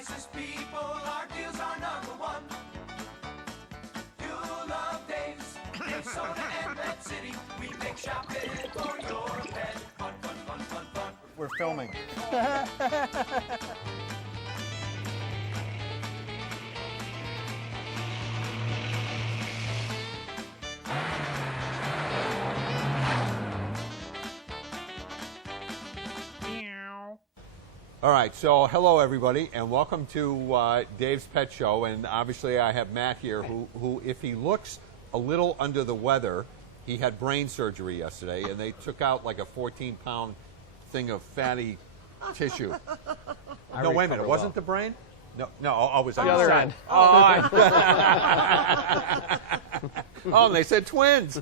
nicest people, our deals are number one. You'll love Dave's, Minnesota and Pet City. We make shopping for your pet fun, fun, fun, fun, fun. We're filming. All right, so hello everybody, and welcome to Dave's Pet Show. And obviously, I have Matt here, who, if he looks a little under the weather, he had brain surgery yesterday, and they took out like a 14-pound thing of fatty tissue. No, wait a minute, it wasn't the brain? No, it was on The other side. end. Oh, and they said twins.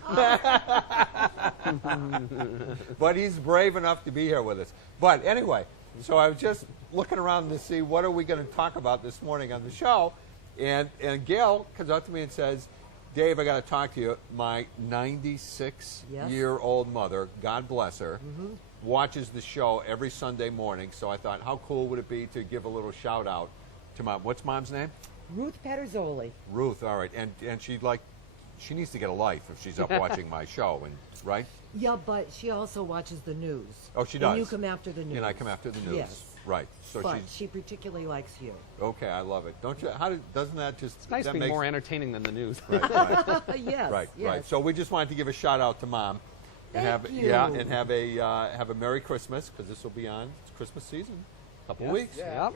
But he's brave enough to be here with us. But anyway, so I was just looking around to see what are we going to talk about this morning on the show, and Gail comes up to me and says, Dave, I got to talk to you. My 96-year-old mother, God bless her, watches the show every Sunday morning. So I thought, how cool would it be to give a little shout out to Mom? What's Mom's name? Ruth Pederzoli. Ruth. All right, and she needs to get a life if she's up watching my show, and right? Yeah, but she also watches the news. Oh, she does. And you come after the news. And I come after the news. Yes. Right. So but she's she particularly likes you. okay. I love it. Don't you? Doesn't that just? It's nice that being makes, more entertaining than the news. Right. Yes. Right. Yes. Right. So we just wanted to give a shout out to Mom, and Thank have you. and have a Merry Christmas, because this will be on Christmas season, a couple weeks. Yep.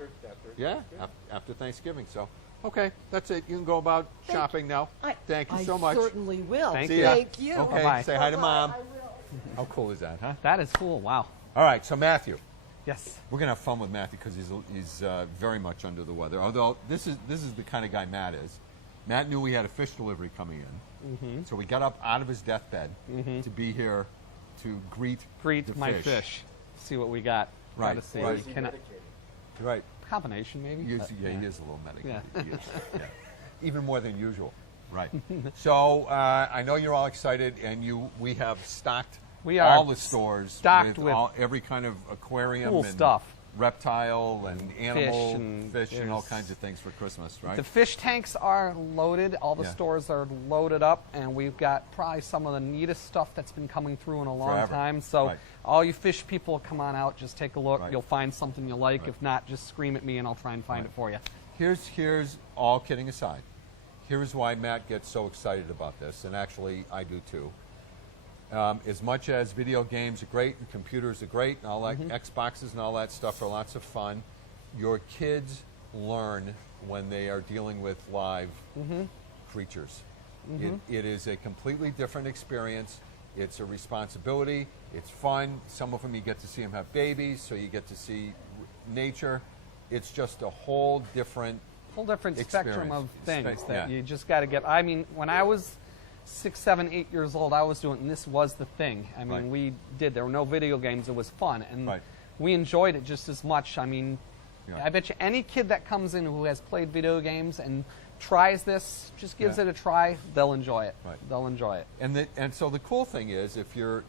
After Thanksgiving. So okay, that's it. You can go about shopping now. Thank you so much. I certainly will. Thank See you. ya. Thank you. Okay. Bye-bye. Say hi to Mom. How cool is that, huh? That is cool. Wow. All right. So Matthew. Yes. We're gonna have fun with Matthew because he's very much under the weather. Although this is the kind of guy Matt is. Matt knew we had a fish delivery coming in, so we got up out of his deathbed to be here to greet the my fish. See what we got. Right, Gotta see. right. You cannot- Right. combination maybe. He is a little medicated. Yeah. He is, yeah. Even more than usual. Right. So I know you're all excited, and we have stocked. We are all the stores stocked with every kind of aquarium cool and stuff. reptile and animal Fish fish and all there's- kinds of things for Christmas, right? The fish tanks are loaded. All the Yeah. stores are loaded up, and we've got probably some of the neatest stuff that's been coming through in a long Forever. time. So Right. all you fish people, come on out, just take a look. Right. You'll find something you like. Right. If not, just scream at me, and I'll try and find Right. it for you. Here's all kidding aside. Here's why Matt gets so excited about this, and actually I do too. As much as video games are great and computers are great and all that, Xboxes and all that stuff are lots of fun, your kids learn when they are dealing with live creatures. It is a completely different experience. It's a responsibility. It's fun. Some of them you get to see them have babies, so you get to see nature. It's just a whole different Spectrum of things that yeah. you just got to get. I mean, when I was 6, 7, 8 years old, I was doing, and this was the thing. I mean, Right. there were no video games. It was fun, and Right. we enjoyed it just as much. I mean, Yeah. I bet you any kid that comes in who has played video games and tries this, just gives Yeah. it a try, they'll enjoy it. Right. They'll enjoy it. And so the cool thing is, if you're,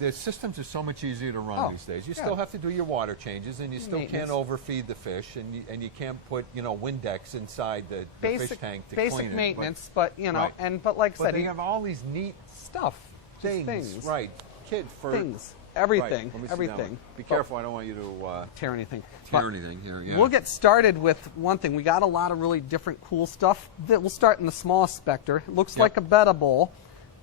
the systems are so much easier to run these days. You yeah. still have to do your water changes, and you still can't Maintenance. overfeed the fish, and you can't put Windex inside the fish tank to basic clean it. maintenance, but Right. but like I But said, they have all these neat stuff, just things, right? Kid for things, Right. everything, Let me see that one. everything. Be careful! I don't want you to Tear anything. tear But anything here. Yeah. We'll get started with one thing. We got a lot of really different cool stuff. We'll start in the smallest specter. It looks Yep. like a betta bowl.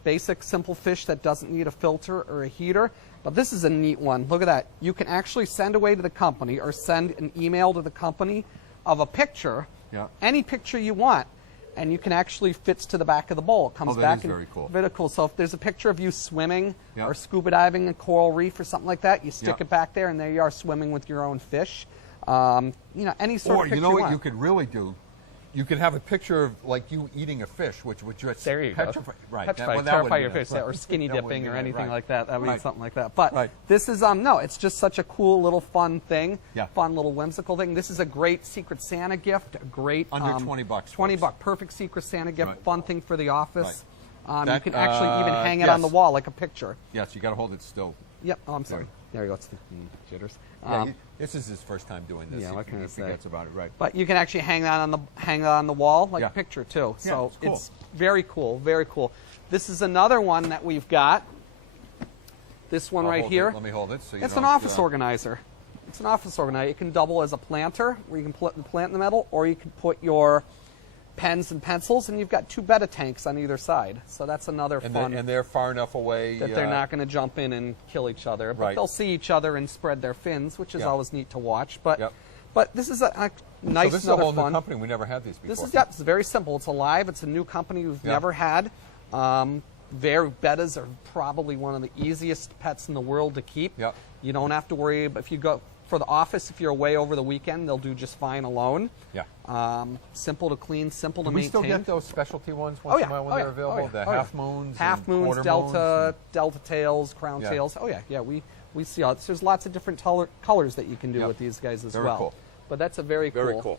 Basic, simple fish that doesn't need a filter or a heater. But this is a neat one. Look at that. You can actually send away to the company or send an email to the company of a picture, Yep. any picture you want, and you can actually fits to the back of the bowl. It comes that back is and very cool. Very cool. So if there's a picture of you swimming Yep. or scuba diving in coral reef or something like that, you stick Yep. it back there, and there you are swimming with your own fish. Any sort Or of picture you know what want. you could really do? You could have a picture of like you eating a fish, which would just There you go. petrify. Right. Petrify, that terrify wouldn't your be fish, nice. or skinny That wouldn't dipping be or nice, anything right. like that. I mean, Right. something like that. But Right. this is no, it's just such a cool little fun thing. Yeah. Fun little whimsical thing. This is a great Secret Santa gift. A great Under $20, 20 folks. bucks. Perfect Secret Santa gift. Right. Fun thing for the office. You That, can actually even hang it on the yes. wall like a picture. Yes, you got to hold it still. Yep. Oh, I'm sorry. There you go. It's the jitters. Yeah, this is his first time doing this. yeah, He- what can I he say? forgets about it, right? But you can actually hang that on the wall like Yeah. a picture too. Yeah, So it's cool. it's very cool, very cool. This is another one that we've got. This one I'll right hold here. it. Let me hold it. So you It's don't, an office organizer. It's an office organizer. It can double as a planter, where you can plant in the metal, or you can put your pens and pencils, and you've got 2 betta tanks on either side. So that's another And, fun and they're far enough away that they're not going to jump in and kill each other. But Right. they'll see each other and spread their fins, which is Yeah. always neat to watch. But Yep. but this is a nice, So this is a another whole fun. new company. We never had these before. This is it's very simple. It's alive. It's a new company we've Yeah. never had. Bettas are probably one of the easiest pets in the world to keep. Yep. You don't have to worry. But if you go for the office, if you're away over the weekend, they'll do just fine alone. Yeah. Simple to clean, simple to Do we maintain. still get those specialty ones once in a while when they're available? The half moons, half and moons, quarter delta, moons delta tails, crown Yeah. tails. Oh yeah, we see all. There's lots of different colors that you can do Yep. with these guys as Very well. cool. But that's a very Very cool.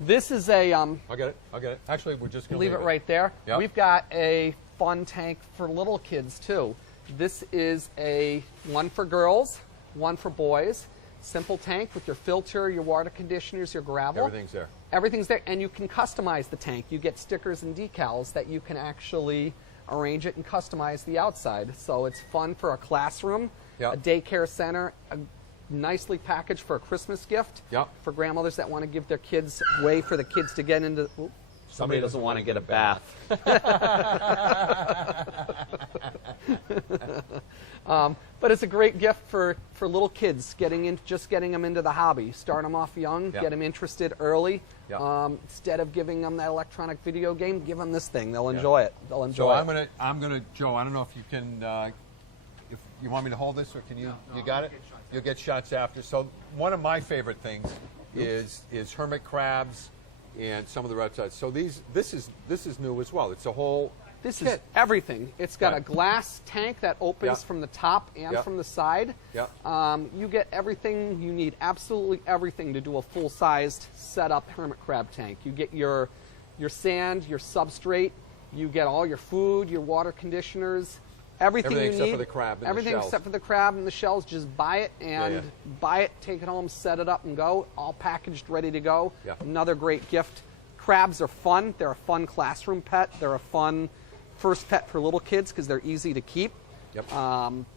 This is a I'll get it. I'll get it. Actually, we're just going to leave it right there. Yep. We've got a fun tank for little kids too. This is a one for girls, one for boys. Simple tank with your filter, your water conditioners, your gravel. Everything's there. Everything's there, and you can customize the tank. You get stickers and decals that you can actually arrange it and customize the outside. So it's fun for a classroom, Yep. a daycare center, a nicely packaged for a Christmas gift Yep. for grandmothers that want to give their kids a way for the kids to get into. Ooh, somebody doesn't want to get a bath. But it's a great gift for little kids, just getting them into the hobby. Start them off young, Yep. get them interested early. Yep. Instead of giving them that electronic video game, give them this thing. They'll enjoy it. They'll enjoy So it. I'm gonna, Joe. I don't know if you can, if you want me to hold this, or can you? You got it. You'll get shots after. So one of my favorite things is hermit crabs, and some of the reptiles. So this is new as well. It's a whole. This is everything. It's got a Right. glass tank that opens Yeah. from the top and Yeah. from the side. Yeah. You get everything you need, absolutely everything to do a full-sized setup hermit crab tank. You get your sand, your substrate. You get all your food, your water conditioners, everything Everything you except need. for the crab and the everything shells. except for the crab and the shells. Just buy it and yeah. buy it, take it home, set it up, and go. All packaged, ready to go. Yeah. Another great gift. Crabs are fun. They're a fun classroom pet. They're a fun first pet for little kids because they're easy to keep. Yep.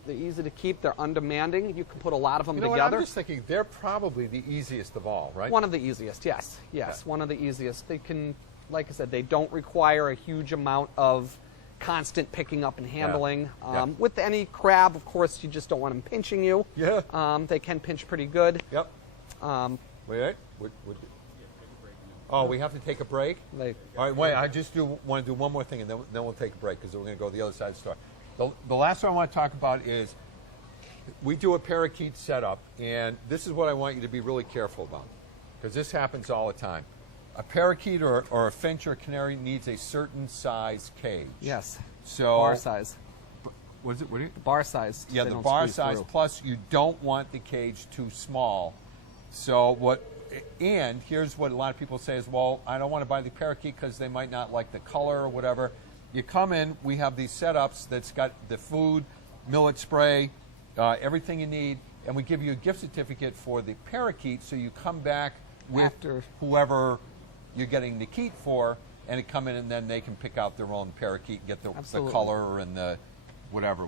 They're easy to keep. They're undemanding. You can put a lot of them You know what? together. I'm just thinking they're probably the easiest of all, right? One of the easiest, yes. Yes, one of the easiest. They can, like I said, they don't require a huge amount of constant picking up and handling. Yeah. With any crab, of course, you just don't want them pinching you. Yeah. They can pinch pretty good. Yep. Wait. Oh, we have to take a break? They, All right, wait. I just want to do one more thing, and then we'll take a break because we're going to go to the other side of the store. The last one I want to talk about is we do a parakeet setup, and this is what I want you to be really careful about because this happens all the time. A parakeet or a finch or a canary needs a certain size cage. yes. So Bar size. Was it? What do you? Bar size. Yeah, they the don't bar squeeze size. through. Plus, you don't want the cage too small. So what? And here's what a lot of people say is, well, I don't want to buy the parakeet because they might not like the color or whatever. You come in, we have these setups that's got the food, millet spray, everything you need, and we give you a gift certificate for the parakeet. So you come back with After. whoever you're getting the keet for, and it come in, and then they can pick out their own parakeet, and get the Absolutely. color and the whatever.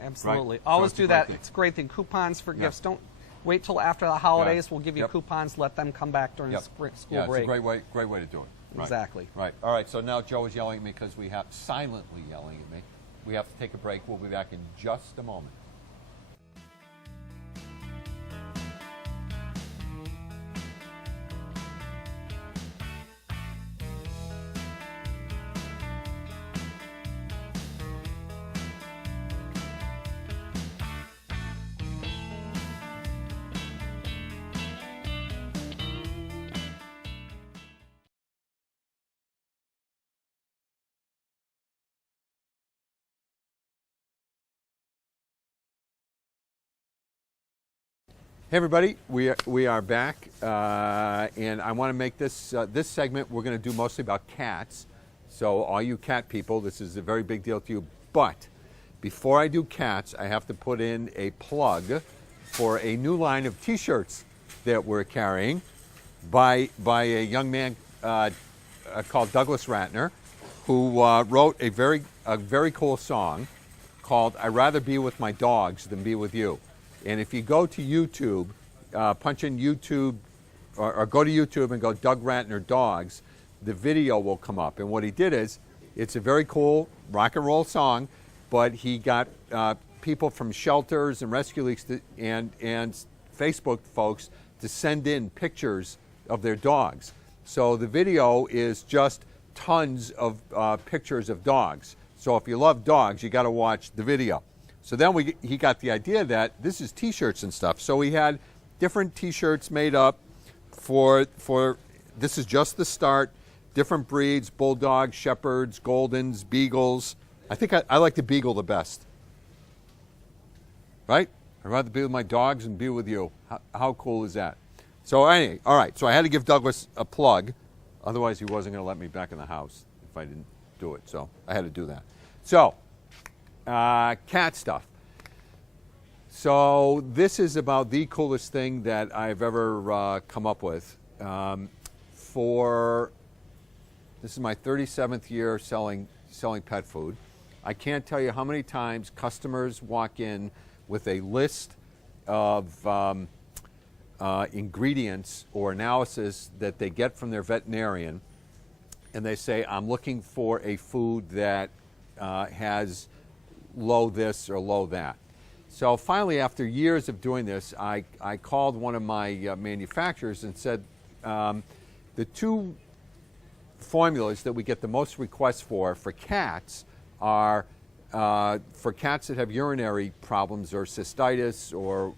Absolutely. Right? So Always it's a do great that. thing. It's a great thing. Coupons for Yeah. gifts. Don't wait till after the holidays. Yeah. We'll give you Yep. coupons. Let them come back during Yep. school Yeah, break. it's a great way to do it. Right. Exactly. Right. All right. So now Joe is yelling at me because we have silently yelling at me. We have to take a break. We'll be back in just a moment. Hey everybody, we are back, and I want to make this this segment. We're going to do mostly about cats. So all you cat people, this is a very big deal to you. But before I do cats, I have to put in a plug for a new line of T-shirts that we're carrying by a young man called Douglas Ratner, who wrote a very cool song called "I'd Rather Be With My Dogs Than Be With You." And if you go to YouTube, punch in YouTube, or go to YouTube and go Doug Ratner Dogs, the video will come up. And what he did is, it's a very cool rock and roll song, but he got people from shelters and rescue leagues and Facebook folks to send in pictures of their dogs. So the video is just tons of pictures of dogs. So if you love dogs, you got to watch the video. So then he got the idea that this is T-shirts and stuff. So he had different T-shirts made up for this is just the start. Different breeds: bulldogs, shepherds, goldens, beagles. I think I like the beagle the best. Right? I'd rather be with my dogs than be with you. How cool is that? So anyway, all right. So I had to give Douglas a plug, otherwise he wasn't going to let me back in the house if I didn't do it. So I had to do that. So cat stuff. So this is about the coolest thing that I've ever come up with. This is my 37th year selling pet food. I can't tell you how many times customers walk in with a list of ingredients or analysis that they get from their veterinarian, and they say, I'm looking for a food that has low this or low that. So finally, after years of doing this, I called one of my manufacturers and said, the two formulas that we get the most requests for cats are for cats that have urinary problems or cystitis or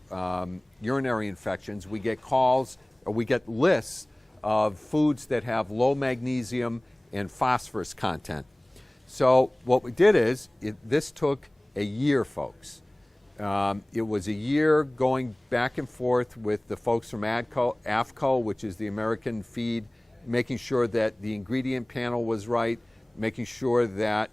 urinary infections. We get calls, or we get lists of foods that have low magnesium and phosphorus content. So what we did is, this took a year, folks. It was a year going back and forth with the folks from AAFCO, which is the American Feed, making sure that the ingredient panel was right, making sure that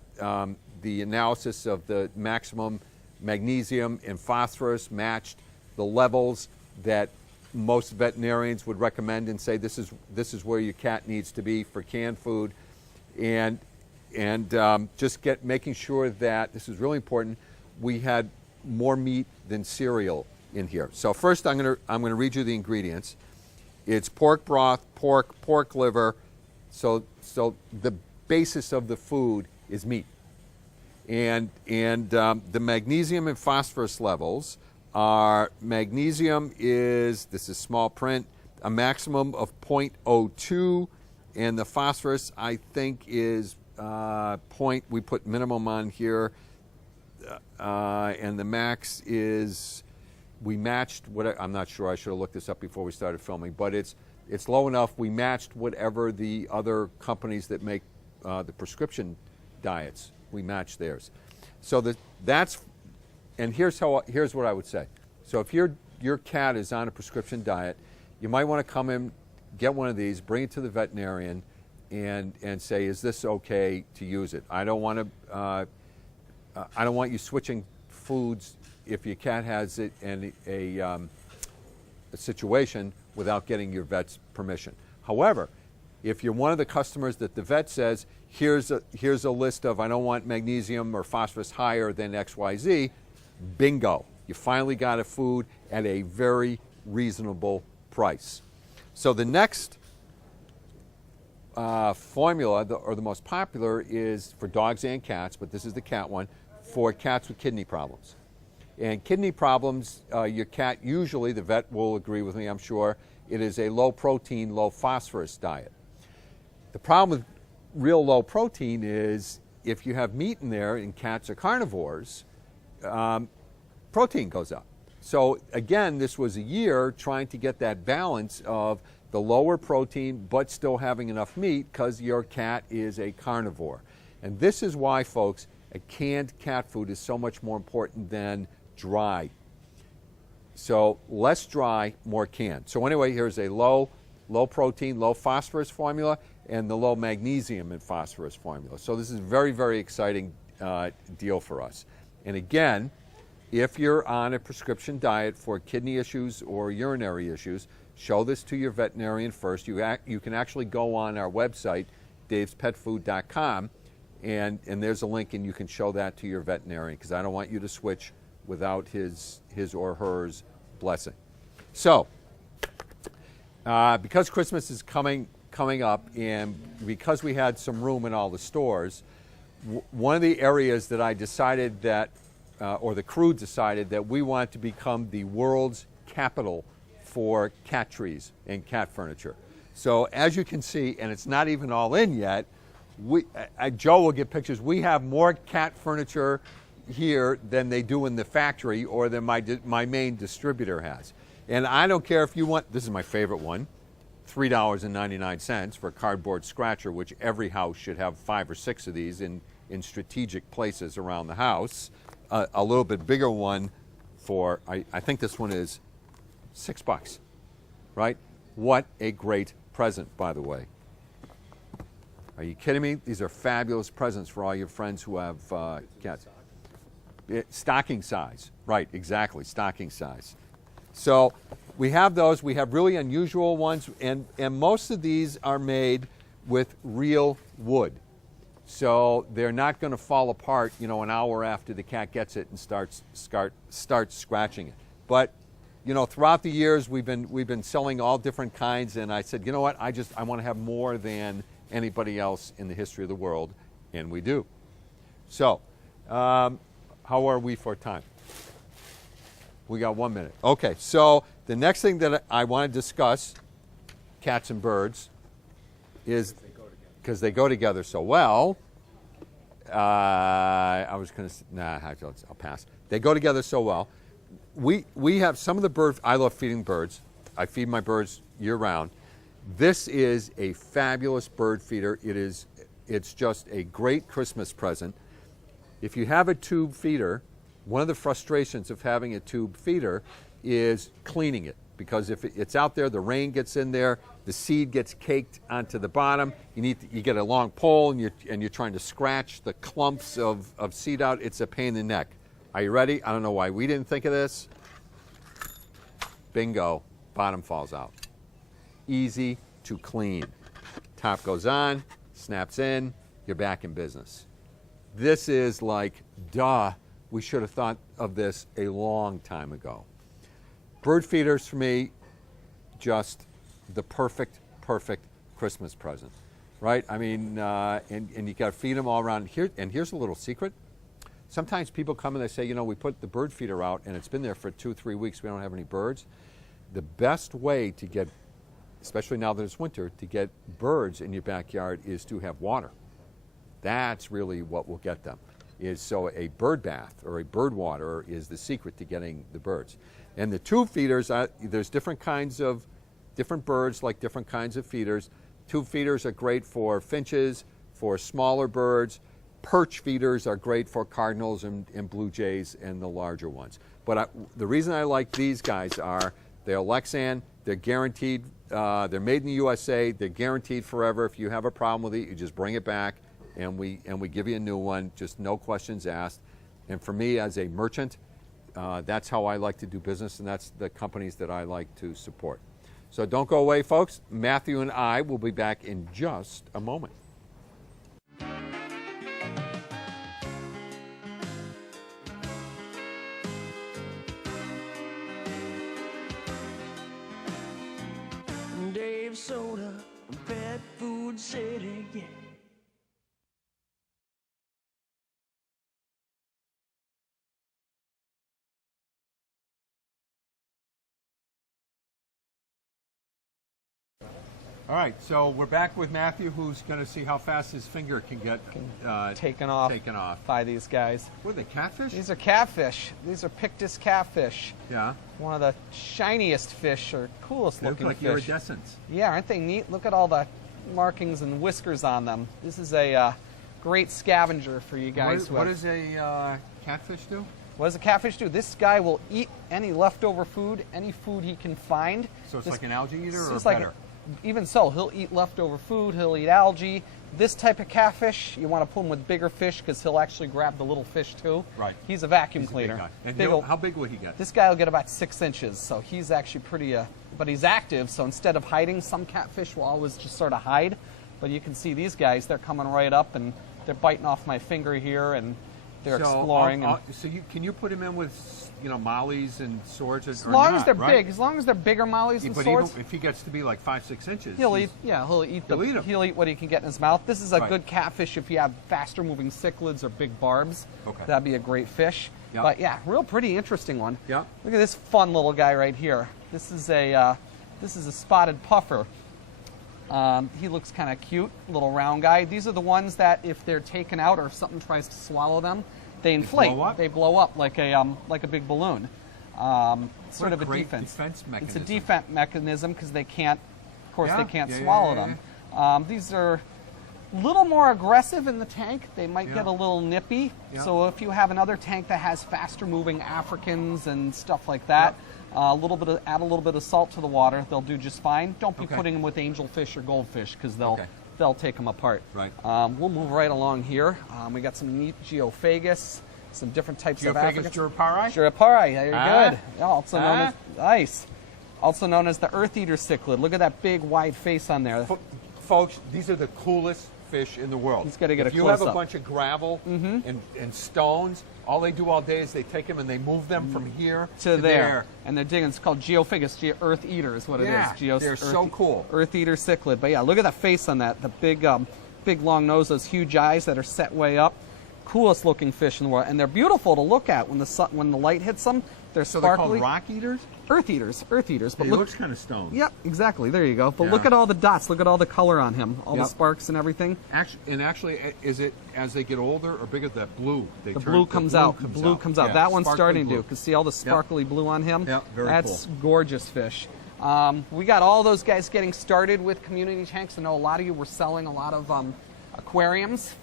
the analysis of the maximum magnesium and phosphorus matched the levels that most veterinarians would recommend and say this is where your cat needs to be for canned food, and just making sure that, this is really important, we had more meat than cereal in here. So first I'm gonna read you the ingredients. It's pork broth, pork liver. So the basis of the food is meat, and the magnesium and phosphorus levels are, magnesium is, this is small print, a maximum of 0.02, and the phosphorus I think is we put minimum on here, and the max is, we matched I'm not sure, I should have looked this up before we started filming, but it's low enough. We matched whatever the other companies that make the prescription diets, we matched theirs. So and here's what I would say. So if your cat is on a prescription diet, you might want to come in, get one of these, bring it to the veterinarian, and say, is this okay to use it? I don't want you switching foods if your cat has it in a situation without getting your vet's permission. However, if you're one of the customers that the vet says, here's a list of, I don't want magnesium or phosphorus higher than XYZ, bingo. You finally got a food at a very reasonable price. So the next formula, or the most popular, is for dogs and cats, but this is the cat one, for cats with kidney problems. And kidney problems, your cat usually, the vet will agree with me, I'm sure, it is a low protein, low phosphorus diet. The problem with real low protein is if you have meat in there, and cats are carnivores, protein goes up. So again, this was a year trying to get that balance of the lower protein but still having enough meat, because your cat is a carnivore. And this is why, folks, a canned cat food is so much more important than dry. So less dry, more canned. So anyway, here's a low protein, low phosphorus formula, and the low magnesium and phosphorus formula. So this is a very, very exciting deal for us. And again, if you're on a prescription diet for kidney issues or urinary issues, show this to your veterinarian first. You can actually go on our website, davespetfood.com, and there's a link, and you can show that to your veterinarian, because I don't want you to switch without his or hers blessing. So, because Christmas is coming up, and because we had some room in all the stores, one of the areas that I decided that, or the crew decided that we want to become the world's capital for cat trees and cat furniture. So as you can see, and it's not even all in yet, Joe will get pictures. We have more cat furniture here than they do in the factory, or than my main distributor has. And I don't care if you want, this is my favorite one, $3.99 for a cardboard scratcher, which every house should have 5 or 6 of these in strategic places around the house. A little bit bigger one for, I think this one is $6, right? What a great present, by the way. Are you kidding me? These are fabulous presents for all your friends who have cats. Stocking size, right, exactly, stocking size. So we have those. We have really unusual ones, and most of these are made with real wood. So they're not going to fall apart, an hour after the cat gets it and starts scratching it. But, throughout the years we've been selling all different kinds, and I said, you know what, I want to have more than anybody else in the history of the world, and we do. So, how are we for time? We got 1 minute. Okay, so the next thing that I want to discuss, cats and birds, is because they go together so well. I was going to, I'll pass. They go together so well. We have some of the birds. I love feeding birds. I feed my birds year round. This is a fabulous bird feeder. It's just a great Christmas present. If you have a tube feeder, one of the frustrations of having a tube feeder is cleaning it, because if it's out there, the rain gets in there, the seed gets caked onto the bottom. You get a long pole, and you're trying to scratch the clumps of seed out. It's a pain in the neck. Are you ready? I don't know why we didn't think of this. Bingo, bottom falls out. Easy to clean. Top goes on, snaps in, you're back in business. This is like, duh, we should have thought of this a long time ago. Bird feeders, for me, just the perfect Christmas present, right? I mean, and you got to feed them all around. And here's a little secret. Sometimes people come and they say, we put the bird feeder out and it's been there for 2-3 weeks, we don't have any birds. The best way to get, especially now that it's winter, to get birds in your backyard is to have water. That's really what will get them. So a bird bath or a bird water is the secret to getting the birds. And the tube feeders, there's different birds like different kinds of feeders. Tube feeders are great for finches, for smaller birds. Perch feeders are great for cardinals and blue jays and the larger ones. But the reason I like these guys are they're Lexan, they're guaranteed, they're made in the USA, they're guaranteed forever. If you have a problem with it, you just bring it back and we give you a new one, just no questions asked. And for me as a merchant, that's how I like to do business, and that's the companies that I like to support. So don't go away, folks. Matthew and I will be back in just a moment. Dave Soda, Pet Food City, yeah. All right, so we're back with Matthew, who's going to see how fast his finger can get Taken off by these guys. What are they, catfish? These are catfish. These are Pictus catfish. Yeah. One of the shiniest fish, or coolest They look looking like fish. iridescents. Yeah, aren't they neat? Look at all the markings and whiskers on them. This is a great scavenger for you guys. What does a catfish do? What does a catfish do? This guy will eat any leftover food, any food he can find. So it's like an algae eater, or it's better? even so, he'll eat leftover food, he'll eat algae. This type of catfish, you want to put him with bigger fish because he'll actually grab the little fish too. Right. He's a vacuum He's a big cleaner. guy. And Big how big will he get? This guy will get about 6 inches, so he's actually pretty, but he's active, so instead of hiding, some catfish will always just sort of hide. But you can see these guys, they're coming right up and they're biting off my finger here and they're exploring. So can you put him in with, mollies and swords? As long as they're big, as long as they're bigger mollies and swords. Even if he gets to be like 5-6 inches, He'll eat them. He'll eat what he can get in his mouth. This is a good catfish if you have faster moving cichlids or big barbs. Okay. That'd be a great fish. Yep. But yeah, real pretty interesting one. Yeah. Look at this fun little guy right here. This is a spotted puffer. He looks kind of cute, little round guy. These are the ones that if they're taken out or if something tries to swallow them, they inflate. blow up? They blow up like a big balloon. Sort of a great defense mechanism. It's a defense mechanism because they can't, of course, Yeah, they can't yeah, swallow yeah, them. These are a little more aggressive in the tank. They might Yeah. get a little nippy. Yeah. So if you have another tank that has faster moving Africans and stuff like that, add a little bit of salt to the water. They'll do just fine. Don't be Okay. putting them with angelfish or goldfish because Okay. they'll take them apart. Right. We'll move right along here. We got some neat geophagus, some different types of Geophagus Africans. juripari? Juripari, very Ah. good. Yeah, also known as nice. Also known as the earth eater cichlid. Look at that big wide face on there. Folks, these are the coolest fish in the world. He's gotta get if a you have a close-up. bunch of gravel and stones, all they do all day is they take them and they move them from here to there. And they're digging. It's called geophagus, earth eater is what it Yeah, is. they're so cool. Earth eater cichlid. But yeah, look at that face on that. The big long nose, those huge eyes that are set way up. Coolest looking fish in the world, and they're beautiful to look at when the light hits them. They're So they're called sparkly. rock eaters? Earth eaters. But He look, looks kind of stoned. yep, exactly. There you go. But Yeah. look at all the dots. Look at all the color on him. All the Yep. sparks and everything. Actually, is it as they get older or bigger? That blue. The blue comes out. Blue comes out. Yeah, That one's sparkly starting blue. to. Because see all the sparkly blue on him? Yep, very That's cool. gorgeous fish. We got all those guys getting started with community tanks. I know a lot of you were selling a lot of aquariums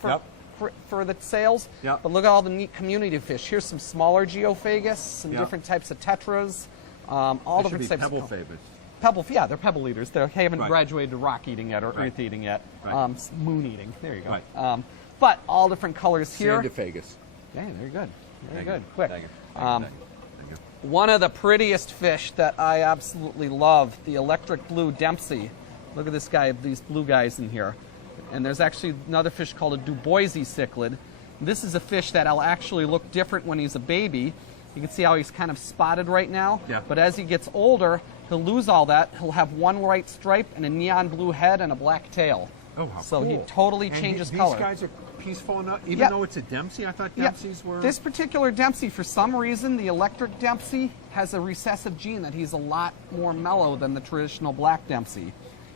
for the sales. Yep. But look at all the neat community fish. Here's some smaller geophagus, some Yep. different types of tetras, all They should different be types pebble of favorites. pebble. Yeah, they're pebble eaters. They haven't Right. graduated to rock eating yet or Right. earth eating yet. Right. Moon eating. There you go. Right. But all different colors here. Sandiphagus. Yeah, very good. Very Thank you. good. Quick. Thank you. Um, Thank you. One of the prettiest fish that I absolutely love, the electric blue Dempsey. Look at this guy, these blue guys in here. And there's actually another fish called a Dubois cichlid. This is a fish that'll actually look different when he's a baby. You can see how he's kind of spotted right now. Yeah. But as he gets older, he'll lose all that. He'll have one white stripe and a neon blue head and a black tail. Oh, how So he cool. totally And changes these color. guys are peaceful enough, even Yep. though it's a Dempsey. I thought Yeah. Dempseys were. This particular Dempsey, for some reason, the electric Dempsey has a recessive gene that he's a lot more mellow than the traditional black Dempsey,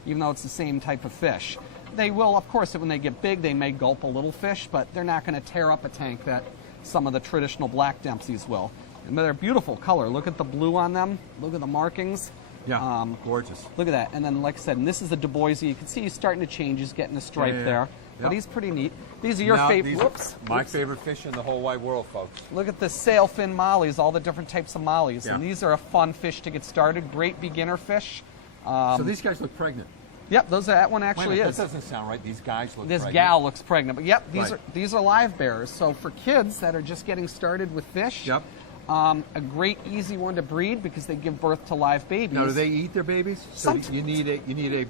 even though it's the same type of fish. They will, of course, when they get big, they may gulp a little fish, but they're not going to tear up a tank that some of the traditional black Dempseys will. And they're beautiful color. Look at the blue on them. Look at the markings. Yeah, gorgeous. Look at that. And then, like I said, and this is the Dubois. You can see he's starting to change. He's getting a stripe Yeah, yeah, there. yeah. But Yep. he's pretty neat. These are your Now, favorite. these are Whoops. My Whoops. favorite fish in the whole wide world, folks. Look at the sailfin mollies, all the different types of mollies. Yeah. And these are a fun fish to get started. Great beginner fish. So these guys look pregnant. Yep, that one Wait a actually minute, is. that doesn't sound right. These guys look This pregnant. gal looks pregnant. But yep, Right. these are live bearers. So for kids that are just getting started with fish, Yep. a great easy one to breed because they give birth to live babies. Now, do they eat their babies? So Some- you need a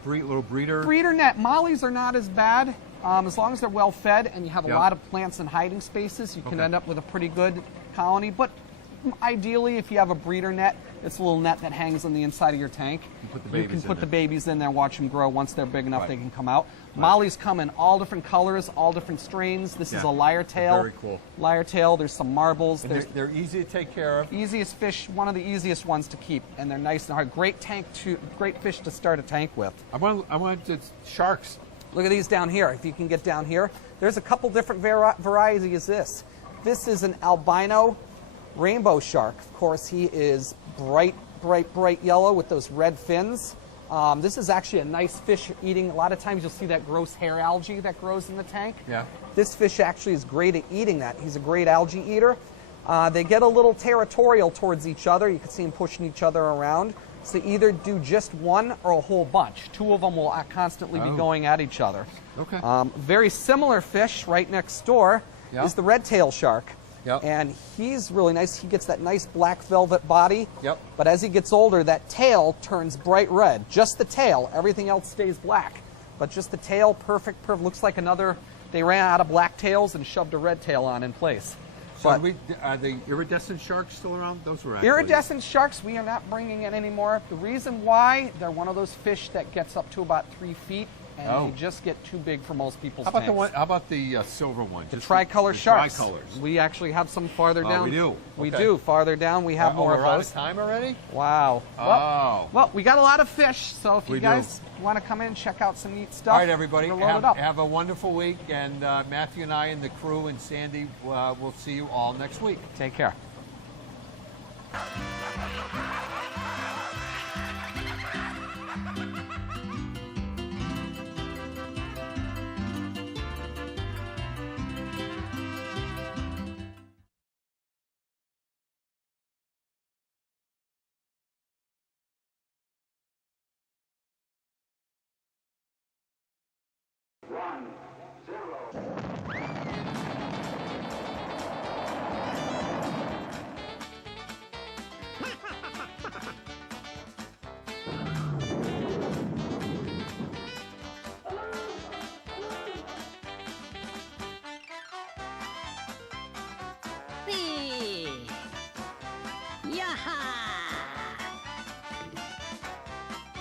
little breeder. Breeder net mollies are not as bad as long as they're well fed and you have a Yep. lot of plants and hiding spaces. You can Okay. end up with a pretty good colony. But ideally, if you have a breeder net, it's a little net that hangs on the inside of your tank. put the You babies can in put the there. babies in there, watch them grow. Once they're big enough, Right. they can come out. Mollies come in all different colors, all different strains. This is Yeah, a lyre they're tail. very cool. Lyre tail. There's some marbles. And There's they're easy to take care of. easiest fish, one of the easiest ones to keep, and they're nice and hard. Great fish to start a tank with. I want the sharks. Look at these down here. If you can get down here, there's a couple different varieties. This is an albino rainbow shark. Of course, he is bright yellow with those red fins. This is actually a nice fish eating. A lot of times you'll see that gross hair algae that grows in the tank. Yeah. This fish actually is great at eating that. He's a great algae eater. They get a little territorial towards each other. You can see them pushing each other around. So either do just one or a whole bunch. Two of them will constantly be Oh. going at each other. Okay. Very similar fish right next door Yeah. is the red tail shark. Yep. And he's really nice. He gets that nice black velvet body. Yep. But as he gets older, that tail turns bright red. Just the tail. Everything else stays black. But just the tail, perfect. Looks like another. They ran out of black tails and shoved a red tail on in place. So But are the iridescent sharks still around? Those were actually... iridescent sharks, we are not bringing in anymore. The reason why, they're one of those fish that gets up to about 3 feet, and Oh. they just get too big for most people's How about the tanks. one? How about the silver one? The Just tricolor the sharks. Tricolors. We actually have some farther Oh, down. we do? We Okay. do. Farther down, we have more we're of out those. of time already? Wow. Oh. Well, we got a lot of fish, so if We you do. guys want to come in and check out some neat stuff, All right, everybody. we're loaded up. Have a wonderful week, and Matthew and I and the crew and Sandy will see you all next week. Take care.